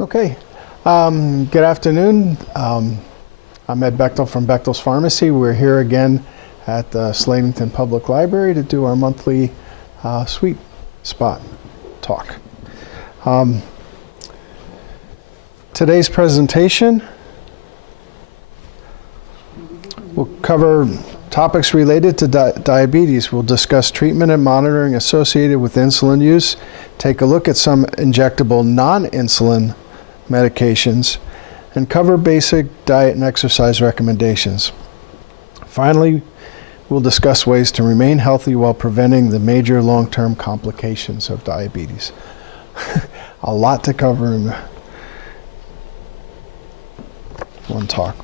Okay. Good afternoon. I'm Ed Bechtel from Bechtel's Pharmacy. We're here again at the Slatington Public Library to do our monthly sweet spot talk. Today's presentation will cover topics related to diabetes. We'll discuss treatment and monitoring associated with insulin use, take a look at some injectable non-insulin medications, and cover basic diet and exercise recommendations. Finally, we'll discuss ways to remain healthy while preventing the major long-term complications of diabetes. A lot to cover in one talk.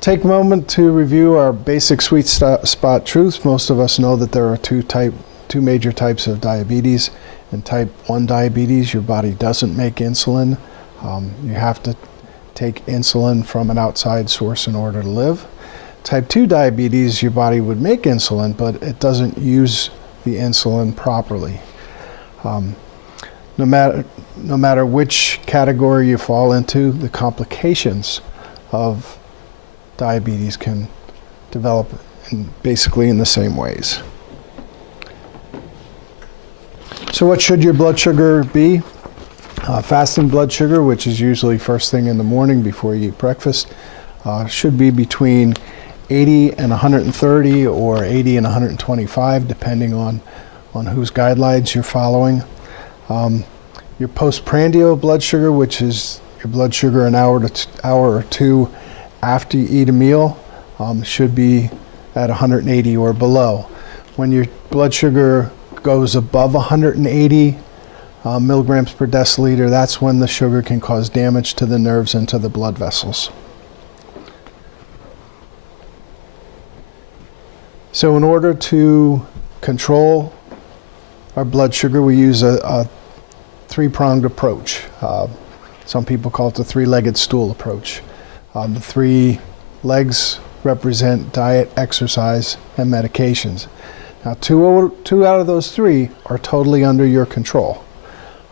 Take a moment to review our basic sweet spot truths. Most of us know that there are two major types of diabetes. In type 1 diabetes, your body doesn't make insulin. You have to take insulin from an outside source in order to live. Type 2 diabetes, your body would make insulin, but it doesn't use the insulin properly. No matter which category you fall into, the complications of diabetes can develop basically in the same ways. So what should your blood sugar be? Fasting blood sugar, which is usually first thing in the morning before you eat breakfast, should be between 80 and 130 or 80 and 125, depending on whose guidelines you're following. Your postprandial blood sugar, which is your blood sugar an hour or two after you eat a meal, should be at 180 or below. When your blood sugar goes above 180 milligrams per deciliter, that's when the sugar can cause damage to the nerves and to the blood vessels. So in order to control our blood sugar, we use a three-pronged approach. Some people call it the three-legged stool approach. The three legs represent diet, exercise, and medications. Now, two out of those three are totally under your control.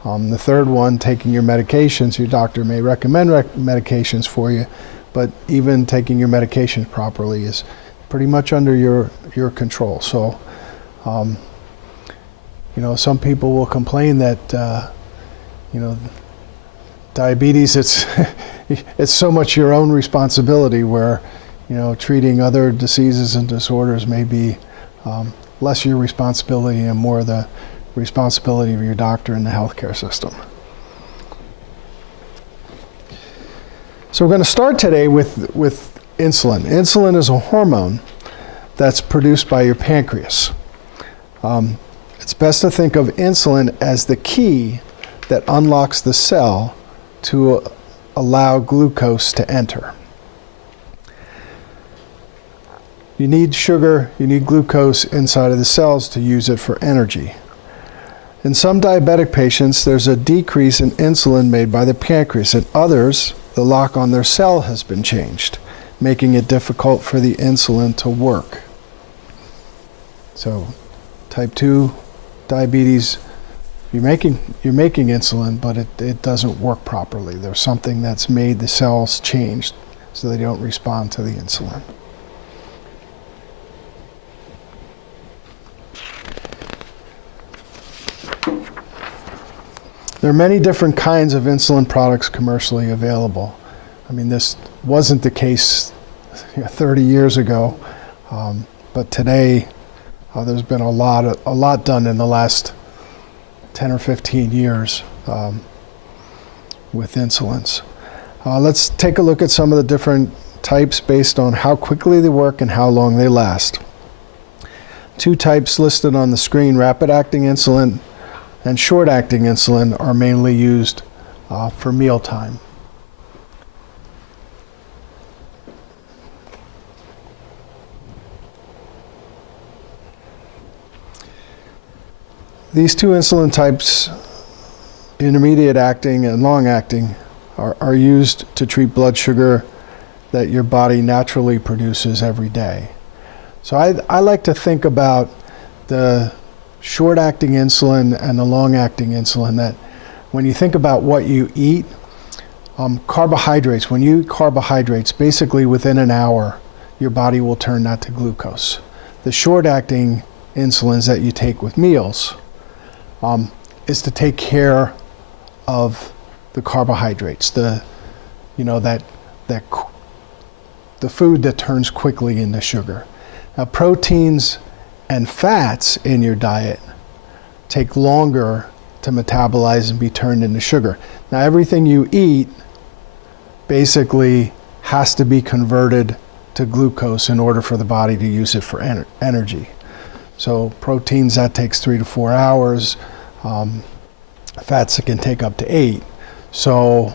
The third one, taking your medications, your doctor may recommend medications for you, but even taking your medications properly is pretty much under your control. So, some people will complain that, diabetes, it's so much your own responsibility, where, treating other diseases and disorders may be less your responsibility and more the responsibility of your doctor and the healthcare system. So we're going to start today with insulin. Insulin is a hormone that's produced by your pancreas. It's best to think of insulin as the key that unlocks the cell to allow glucose to enter. You need sugar, you need glucose inside of the cells to use it for energy. In some diabetic patients, there's a decrease in insulin made by the pancreas. In others, the lock on their cell has been changed, making it difficult for the insulin to work. So, type 2 diabetes, you're making insulin, but it doesn't work properly. There's something that's made the cells changed so they don't respond to the insulin. There are many different kinds of insulin products commercially available. I mean, this wasn't the case 30 years ago, but today there's been a lot done in the last 10 or 15 years with insulins. Let's take a look at some of the different types based on how quickly they work and how long they last. Two types listed on the screen, rapid-acting insulin and short-acting insulin, are mainly used for mealtime. These two insulin types, intermediate acting and long acting, are used to treat blood sugar that your body naturally produces every day. So I like to think about the short-acting insulin and the long-acting insulin, that when you think about what you eat, carbohydrates, when you eat carbohydrates, basically within an hour, your body will turn that to glucose. The short-acting insulins that you take with meals is to take care of the carbohydrates, the food that turns quickly into sugar. Now, proteins and fats in your diet take longer to metabolize and be turned into sugar. Now, everything you eat basically has to be converted to glucose in order for the body to use it for energy. So proteins, that takes 3 to 4 hours. Fats, it can take up to 8. So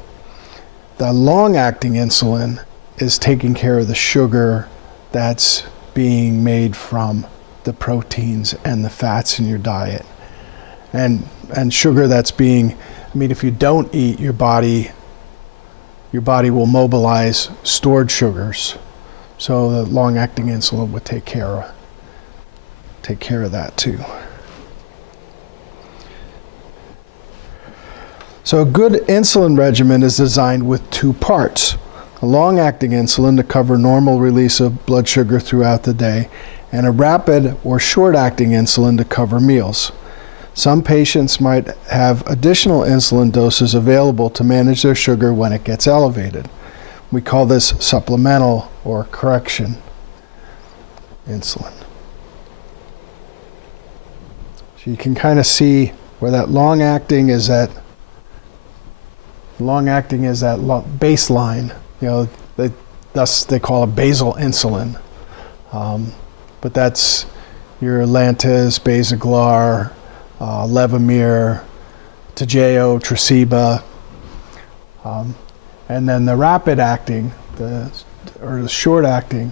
the long-acting insulin is taking care of the sugar that's being made from the proteins and the fats in your diet. And sugar that's being, if you don't eat, your body will mobilize stored sugars. So the long-acting insulin would take care of that too. So a good insulin regimen is designed with 2 parts. A long-acting insulin to cover normal release of blood sugar throughout the day, and a rapid or short-acting insulin to cover meals. Some patients might have additional insulin doses available to manage their sugar when it gets elevated. We call this supplemental or correction insulin. So you can kind of see where that long-acting is baseline. Thus they call it basal insulin. But that's your Lantus, Basaglar, Levemir, Toujeo, Tresiba. And then the rapid acting, or the short acting,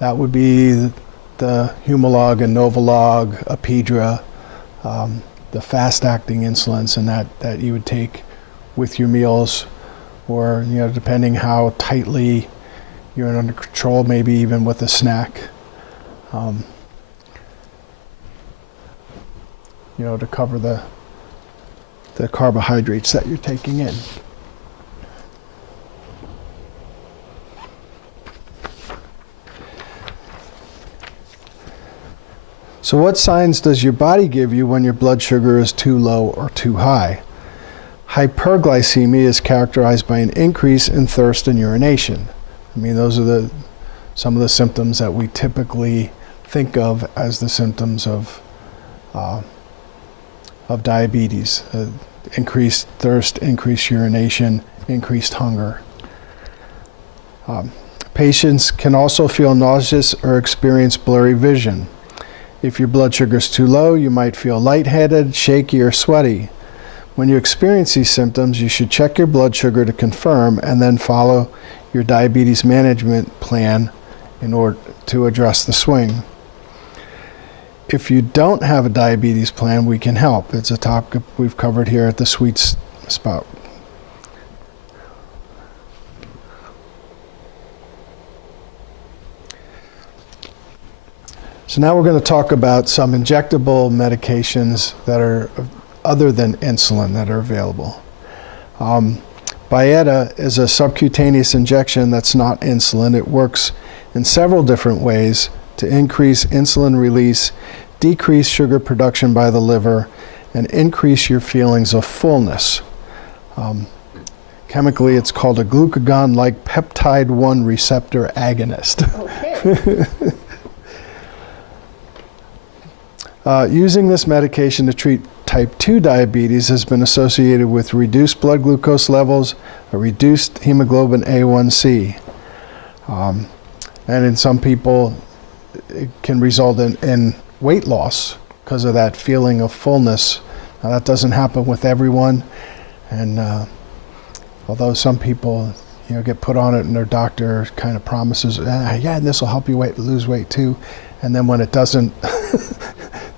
that would be the Humalog and Novolog, Apidra, the fast acting insulins, and that you would take with your meals, or depending how tightly you're under control, maybe even with a snack. To cover the carbohydrates that you're taking in. So what signs does your body give you when your blood sugar is too low or too high? Hyperglycemia is characterized by an increase in thirst and urination. Those are some of the symptoms that we typically think of as the symptoms of diabetes. Increased thirst, increased urination, increased hunger. Patients can also feel nauseous or experience blurry vision. If your blood sugar is too low, you might feel lightheaded, shaky, or sweaty. When you experience these symptoms, you should check your blood sugar to confirm and then follow your diabetes management plan in order to address the swing. If you don't have a diabetes plan, we can help. It's a topic we've covered here at the Sweet Spot. So now we're going to talk about some injectable medications that are other than insulin that are available. Byetta is a subcutaneous injection that's not insulin. It works in several different ways to increase insulin release, decrease sugar production by the liver, and increase your feelings of fullness. Chemically, it's called a glucagon-like peptide-1 receptor agonist. Okay. Using this medication to treat type 2 diabetes has been associated with reduced blood glucose levels, a reduced hemoglobin A1C. And in some people, it can result in weight loss because of that feeling of fullness. Now, that doesn't happen with everyone, and although some people get put on it and their doctor kind of promises, yeah, this will help you lose weight too, and then when it doesn't,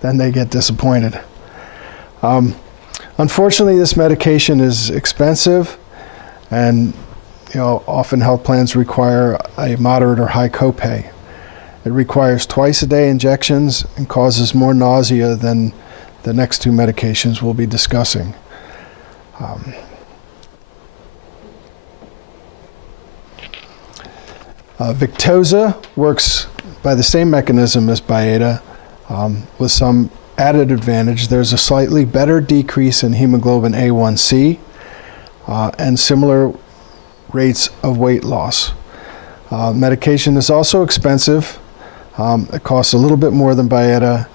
then they get disappointed. Unfortunately, this medication is expensive, and often health plans require a moderate or high copay. It requires twice-a-day injections and causes more nausea than the next 2 medications we'll be discussing. Victoza works by the same mechanism as Byetta, with some added advantage. There's a slightly better decrease in hemoglobin A1C and similar rates of weight loss. Medication is also expensive. It costs a little bit more than Byetta,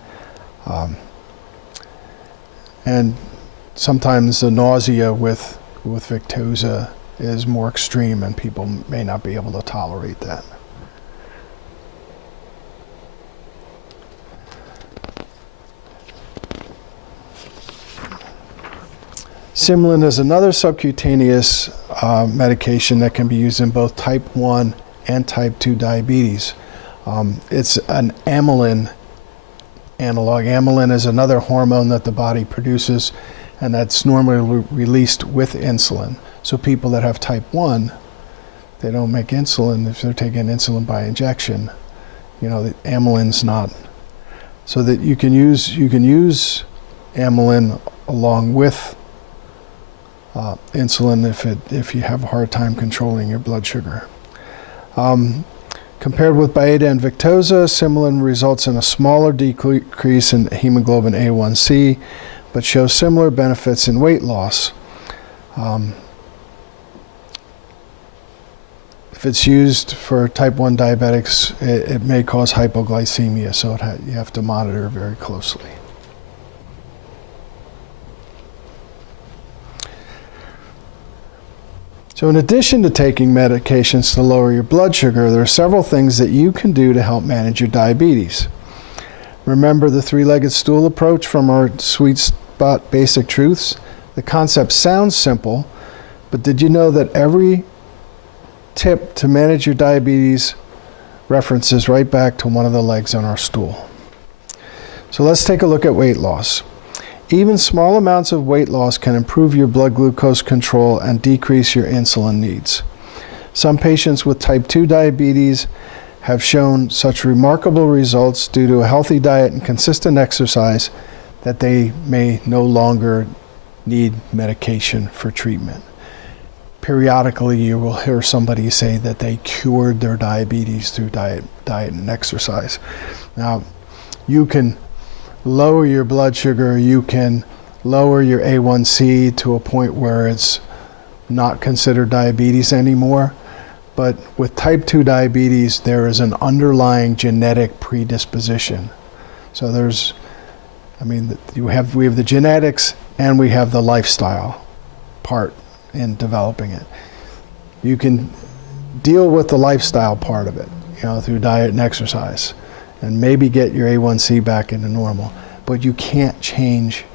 and sometimes the nausea with Victoza is more extreme, and people may not be able to tolerate that. Similan is another subcutaneous medication that can be used in both type 1 and type 2 diabetes. It's an amylin analog. Amylin is another hormone that the body produces, and that's normally released with insulin. So people that have type 1, they don't make insulin if they're taking insulin by injection. You know, the amylin's not. So that you can use amylin along with insulin if you have a hard time controlling your blood sugar. Compared with Byetta and Victoza, Similan results in a smaller decrease in hemoglobin A1C, but shows similar benefits in weight loss. If it's used for type 1 diabetics, it may cause hypoglycemia, so you have to monitor very closely. So in addition to taking medications to lower your blood sugar, there are several things that you can do to help manage your diabetes. Remember the three-legged stool approach from our Sweet Spot Basic Truths? The concept sounds simple, but did you know that every tip to manage your diabetes references right back to one of the legs on our stool? So let's take a look at weight loss. Even small amounts of weight loss can improve your blood glucose control and decrease your insulin needs. Some patients with type 2 diabetes have shown such remarkable results due to a healthy diet and consistent exercise that they may no longer need medication for treatment. Periodically, you will hear somebody say that they cured their diabetes through diet and exercise. Now, you can lower your blood sugar, you can lower your A1C to a point where it's not considered diabetes anymore. But with type 2 diabetes, there is an underlying genetic predisposition. So we have the genetics and we have the lifestyle part in developing it. You can deal with the lifestyle part of it, through diet and exercise, and maybe get your A1C back into normal, but you can't change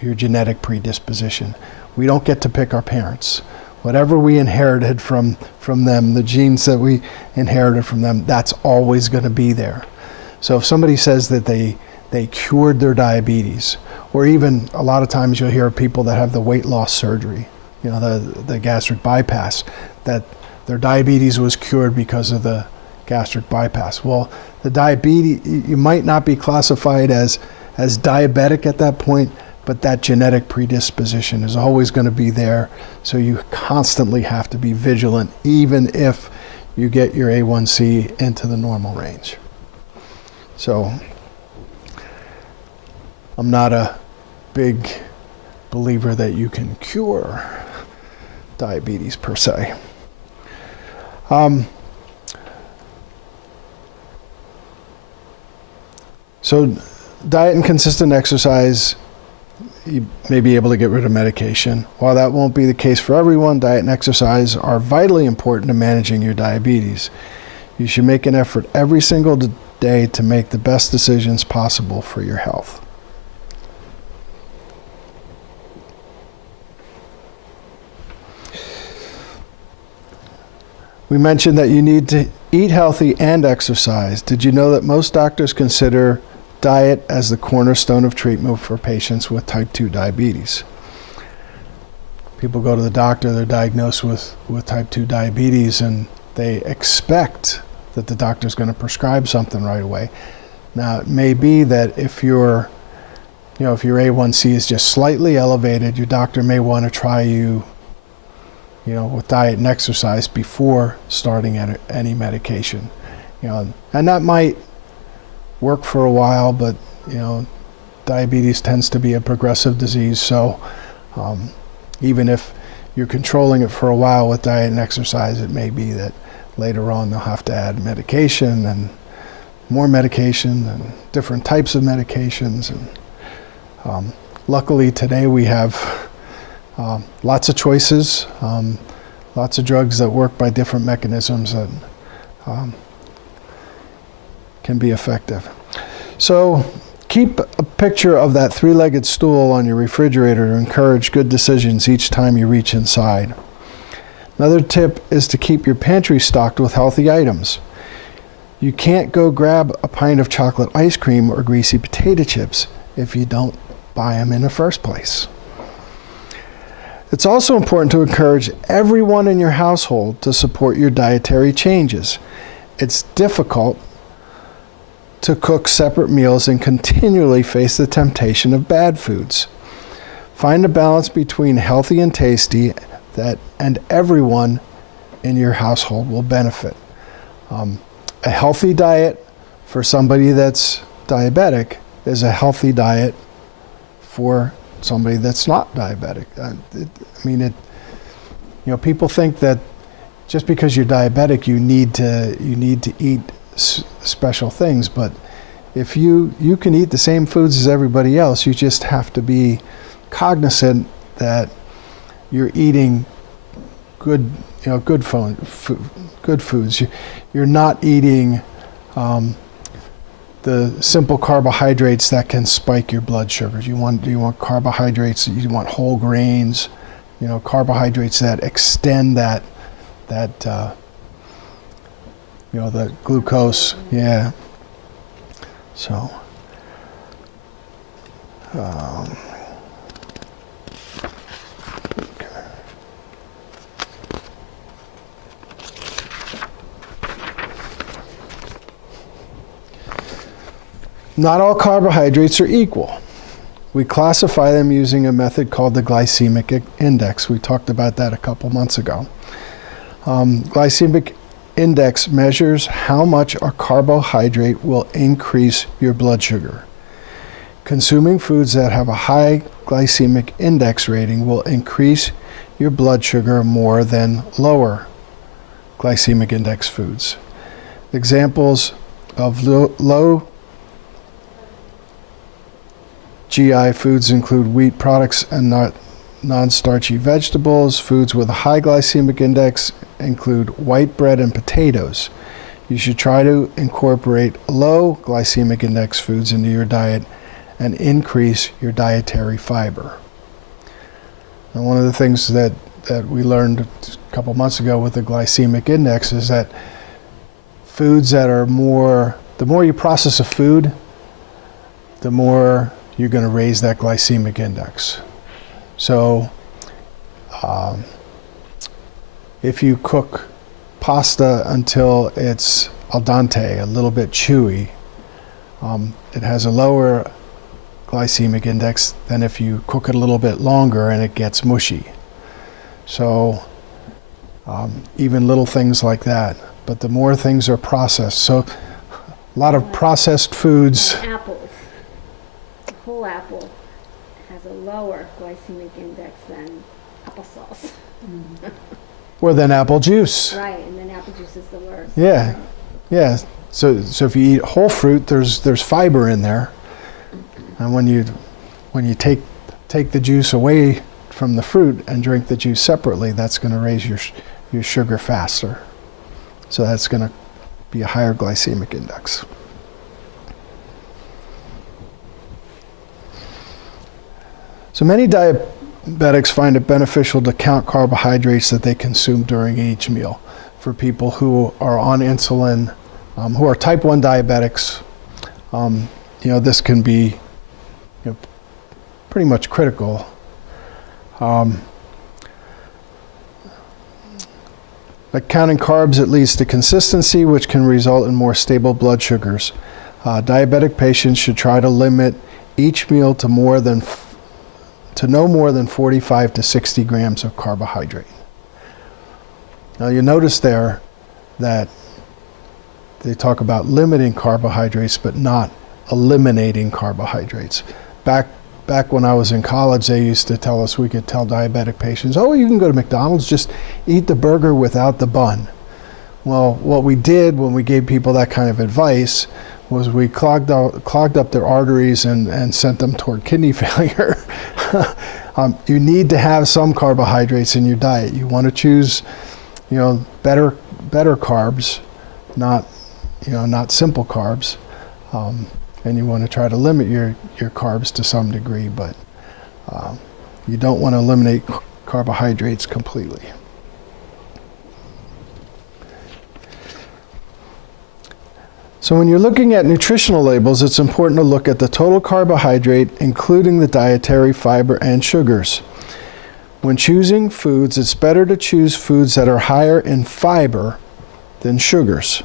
your genetic predisposition. We don't get to pick our parents. Whatever we inherited from them, the genes that we inherited from them, that's always going to be there. So if somebody says that they cured their diabetes, or even a lot of times you'll hear people that have the weight loss surgery, the gastric bypass, that their diabetes was cured because of the gastric bypass. Well, the diabetes, you might not be classified as diabetic at that point, but that genetic predisposition is always going to be there. So you constantly have to be vigilant, even if you get your A1C into the normal range. So I'm not a big believer that you can cure diabetes per se. So diet and consistent exercise, you may be able to get rid of medication. While that won't be the case for everyone, diet and exercise are vitally important to managing your diabetes. You should make an effort every single day to make the best decisions possible for your health. We mentioned that you need to eat healthy and exercise. Did you know that most doctors consider diet as the cornerstone of treatment for patients with type 2 diabetes? People go to the doctor, they're diagnosed with type 2 diabetes, and they expect that the doctor's going to prescribe something right away. Now, it may be that if you're if your A1C is just slightly elevated, your doctor may want to try you, with diet and exercise before starting any medication. And that might work for a while, but diabetes tends to be a progressive disease, so even if you're controlling it for a while with diet and exercise, it may be that later on they'll have to add medication and more medication and different types of medications. And luckily today we have lots of choices, lots of drugs that work by different mechanisms that can be effective. So keep a picture of that three-legged stool on your refrigerator to encourage good decisions each time you reach inside. Another tip is to keep your pantry stocked with healthy items. You can't go grab a pint of chocolate ice cream or greasy potato chips if you don't buy them in the first place. It's also important to encourage everyone in your household to support your dietary changes. It's difficult to cook separate meals and continually face the temptation of bad foods. Find a balance between healthy and tasty and everyone in your household will benefit. A healthy diet for somebody that's diabetic is a healthy diet for somebody that's not diabetic. People think that just because you're diabetic, you need to eat special things, but if you can eat the same foods as everybody else, you just have to be cognizant that you're eating good foods. You're not eating the simple carbohydrates that can spike your blood sugars. You want carbohydrates, you want whole grains, carbohydrates that extend that the glucose, yeah. So, okay. Not all carbohydrates are equal. We classify them using a method called the glycemic index. We talked about that a couple months ago. Glycemic index measures how much a carbohydrate will increase your blood sugar. Consuming foods that have a high glycemic index rating will increase your blood sugar more than lower glycemic index foods. Examples of low GI foods include wheat products and non-starchy vegetables. Foods with a high glycemic index include white bread and potatoes. You should try to incorporate low glycemic index foods into your diet and increase your dietary fiber. And one of the things that we learned a couple months ago with the glycemic index is that foods that are the more you process a food, the more you're going to raise that glycemic index. So if you cook pasta until it's al dente, a little bit chewy, it has a lower glycemic index than if you cook it a little bit longer and it gets mushy. So even little things like that. But the more things are processed, so a lot of processed foods. Apples. A whole apple has a lower glycemic index than applesauce. Or than apple juice. Right, and then apple juice is the worst. Yeah, Right. yeah. So if you eat whole fruit, there's fiber in there, and when you take the juice away from the fruit and drink the juice separately, that's going to raise your sugar faster. So that's going to be a higher glycemic index. So many diabetics find it beneficial to count carbohydrates that they consume during each meal. For people who are on insulin, who are type 1 diabetics, this can be pretty much critical. But counting carbs at least to consistency, which can result in more stable blood sugars. Diabetic patients should try to limit each meal to no more than 45 to 60 grams of carbohydrate. Now you notice there that they talk about limiting carbohydrates but not eliminating carbohydrates. Back when I was in college, they used to tell us, we could tell diabetic patients, oh, you can go to McDonald's, just eat the burger without the bun. Well, what we did when we gave people that kind of advice was we clogged up their arteries and sent them toward kidney failure. You need to have some carbohydrates in your diet. You want to choose, better carbs, not simple carbs. And you want to try to limit your carbs to some degree, but you don't want to eliminate carbohydrates completely. So when you're looking at nutritional labels, it's important to look at the total carbohydrate, including the dietary fiber and sugars. When choosing foods, it's better to choose foods that are higher in fiber than sugars.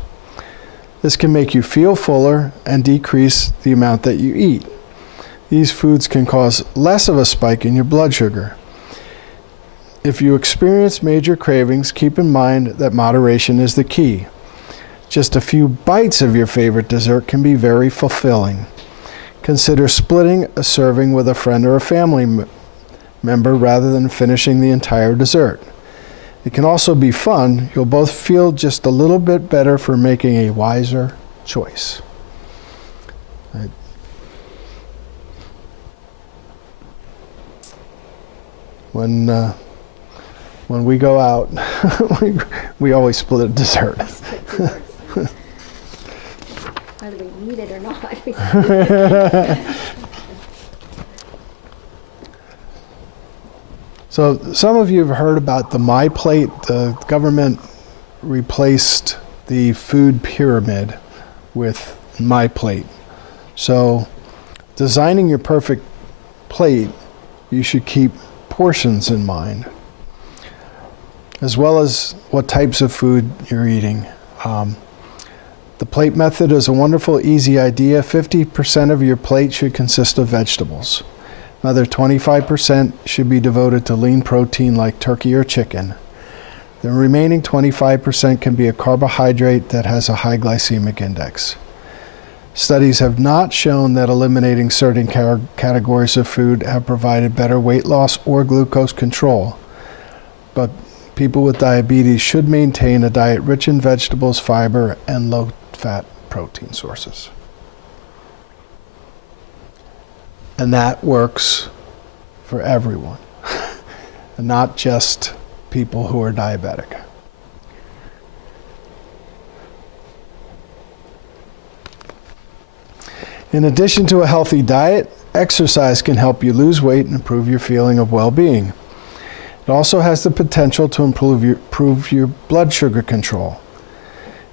This can make you feel fuller and decrease the amount that you eat. These foods can cause less of a spike in your blood sugar. If you experience major cravings, keep in mind that moderation is the key. Just a few bites of your favorite dessert can be very fulfilling. Consider splitting a serving with a friend or a family member rather than finishing the entire dessert. It can also be fun. You'll both feel just a little bit better for making a wiser choice. Right. When we go out, we always split a dessert. Whether we need it or not. So some of you have heard about the My Plate. The government replaced the food pyramid with My Plate. So designing your perfect plate, you should keep portions in mind, as well as what types of food you're eating. The plate method is a wonderful, easy idea. 50% of your plate should consist of vegetables. Another 25% should be devoted to lean protein like turkey or chicken. The remaining 25% can be a carbohydrate that has a high glycemic index. Studies have not shown that eliminating certain categories of food have provided better weight loss or glucose control, but people with diabetes should maintain a diet rich in vegetables, fiber, and low-fat protein sources. And that works for everyone, not just people who are diabetic. In addition to a healthy diet, exercise can help you lose weight and improve your feeling of well-being. It also has the potential to improve your blood sugar control.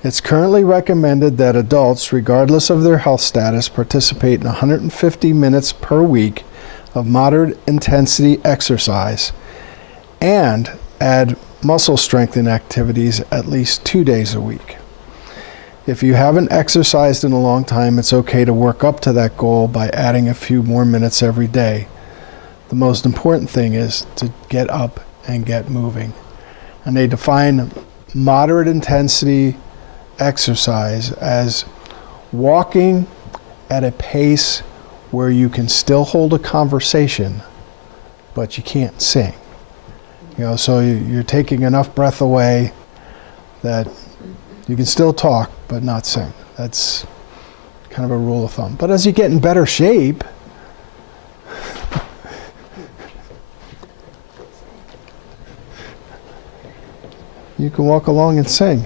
It's currently recommended that adults, regardless of their health status, participate in 150 minutes per week of moderate intensity exercise and add muscle strengthening activities at least 2 days a week. If you haven't exercised in a long time, it's okay to work up to that goal by adding a few more minutes every day. The most important thing is to get up and get moving. And they define moderate intensity exercise as walking at a pace where you can still hold a conversation, but you can't sing. So you're taking enough breath away that you can still talk, but not sing. That's kind of a rule of thumb. But as you get in better shape, you can walk along and sing.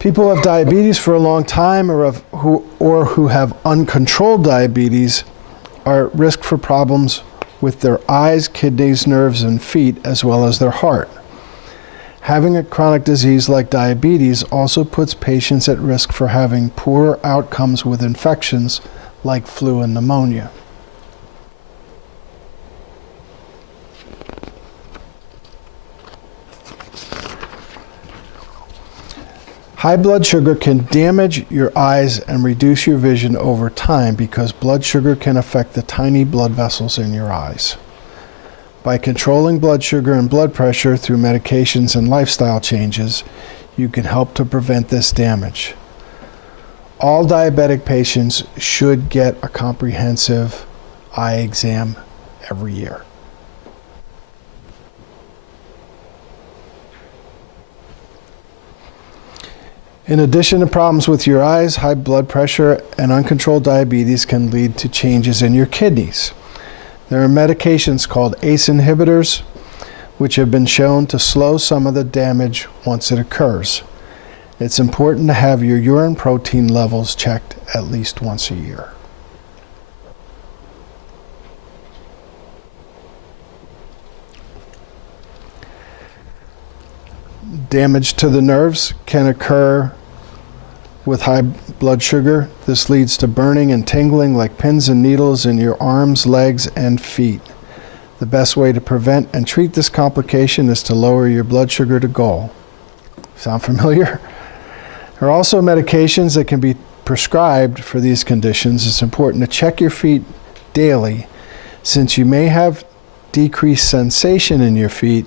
People who have diabetes for a long time or who have uncontrolled diabetes are at risk for problems with their eyes, kidneys, nerves, and feet, as well as their heart. Having a chronic disease like diabetes also puts patients at risk for having poor outcomes with infections like flu and pneumonia. High blood sugar can damage your eyes and reduce your vision over time because blood sugar can affect the tiny blood vessels in your eyes. By controlling blood sugar and blood pressure through medications and lifestyle changes, you can help to prevent this damage. All diabetic patients should get a comprehensive eye exam every year. In addition to problems with your eyes, high blood pressure and uncontrolled diabetes can lead to changes in your kidneys. There are medications called ACE inhibitors, which have been shown to slow some of the damage once it occurs. It's important to have your urine protein levels checked at least once a year. Damage to the nerves can occur with high blood sugar. This leads to burning and tingling like pins and needles in your arms, legs, and feet. The best way to prevent and treat this complication is to lower your blood sugar to goal. Sound familiar? There are also medications that can be prescribed for these conditions. It's important to check your feet daily. Since you may have decreased sensation in your feet,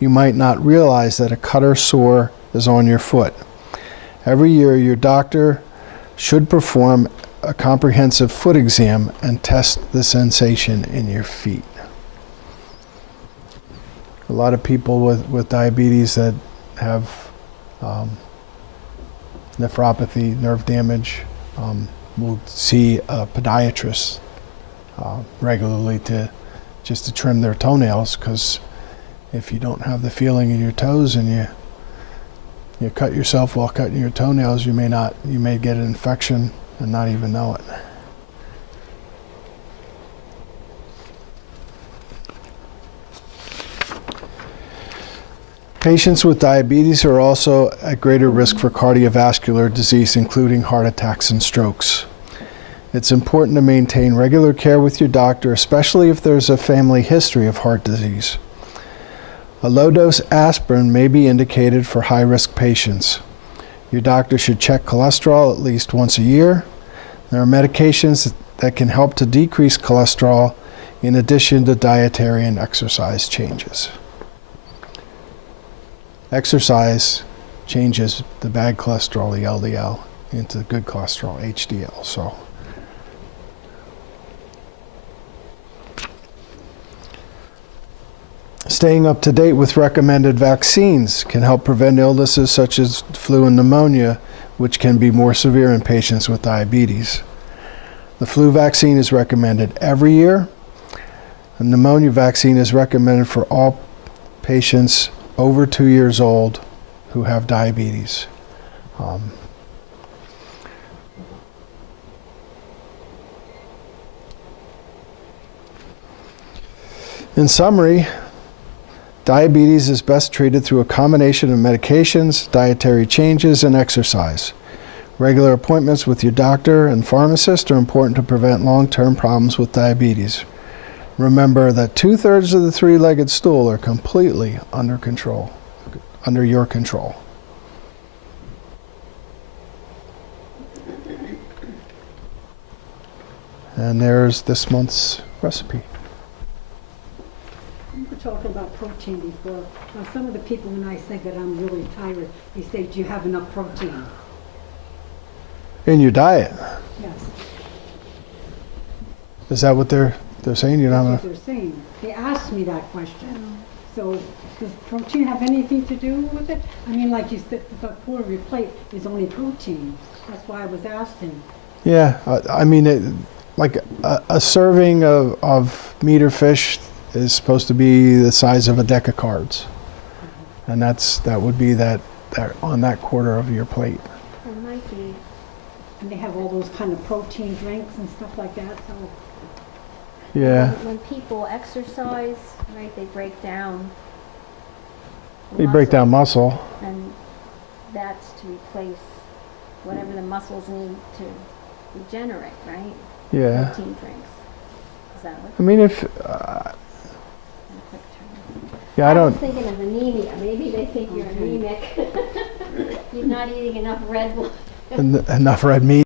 you might not realize that a cut or sore is on your foot. Every year, your doctor should perform a comprehensive foot exam and test the sensation in your feet. A lot of people with diabetes that have nephropathy, nerve damage, will see a podiatrist regularly just to trim their toenails, because if you don't have the feeling in your toes and you cut yourself while cutting your toenails, you may get an infection and not even know it. Patients with diabetes are also at greater risk for cardiovascular disease, including heart attacks and strokes. It's important to maintain regular care with your doctor, especially if there's a family history of heart disease. A low-dose aspirin may be indicated for high-risk patients. Your doctor should check cholesterol at least once a year. There are medications that can help to decrease cholesterol in addition to dietary and exercise changes. Exercise changes the bad cholesterol, the LDL, into good cholesterol, HDL. So, staying up to date with recommended vaccines can help prevent illnesses such as flu and pneumonia, which can be more severe in patients with diabetes. The flu vaccine is recommended every year. The pneumonia vaccine is recommended for all patients over 2 years old who have diabetes. In summary, diabetes is best treated through a combination of medications, dietary changes, and exercise. Regular appointments with your doctor and pharmacist are important to prevent long-term problems with diabetes. Remember that 2/3 of the three-legged stool are completely under your control. And there's this month's recipe. We were talking about protein before. Now, some of the people, when I say that I'm really tired, they say, do you have enough protein? In your diet. Yes. Is that what they're saying? You don't have That's enough? what they're saying. They asked me that question. So does protein have anything to do with it? I mean, like you said, the quarter of your plate is only protein. That's why I was asking. Yeah, I mean, like a serving of meat or fish is supposed to be the size of a deck of cards, and that would be that on that quarter of your plate. It might be. And they have all those kind of protein drinks and stuff like that. So Yeah. When people exercise, right, they break down. They break down muscle. And that's to replace whatever the muscles need to regenerate, right? Yeah. Protein drinks. Is that what? I mean, if In a quick term. yeah, I was don't. thinking of anemia. Maybe they think you're Okay. anemic. You're not eating enough red blood. Enough red meat.